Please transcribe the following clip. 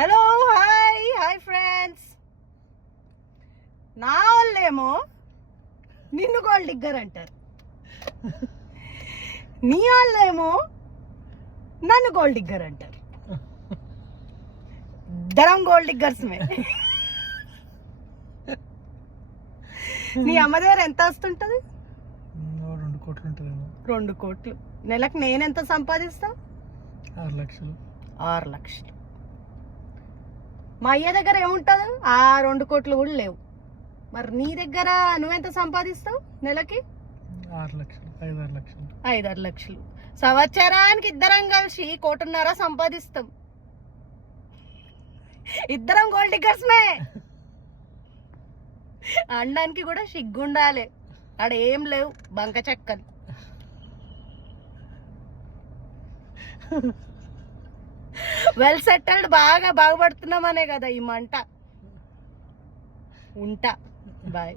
Hello hi friends. నా వాళ్ళేమో నిన్ను గోల్డ్ డిగ్గర్ అంటారు, నీ వాళ్ళేమో నన్ను గోల్డ్ డిగ్గర్ అంటారు. ఇద్దరం గోల్డ్ డిగ్గర్స్ మే. నీ అమ్మ దగ్గర ఎంత వస్తుంటది? 2 కోట్లు ఉంటుంది. 2 కోట్లు. నెలకు నేనెంత సంపాదిస్తా? 6 లక్షలు. 6 లక్షలు. మా అయ్య దగ్గర ఏముంటుంది? ఆ 2 కోట్లు కూడా లేవు. మరి నీ దగ్గర నువ్వెంత సంపాదిస్తావు నెలకి? 6 లక్షలు, 5-6 లక్షలు. 5-6 లక్షలు. సంవత్సరానికి ఇద్దరం కలిసి 1.5 కోటి సంపాదిస్తాం. ఇద్దరం గోల్డ్ డిగ్గర్స్ మే. అనడానికి కూడా సిగ్గుండాలి. ఆడ ఏం లేవు, బంక చెక్కలు. వెల్ సెటిల్డ్, బాగా బాగుపడుతున్నామనే కదా ఈ మంట. ఉంటా. బాయ్.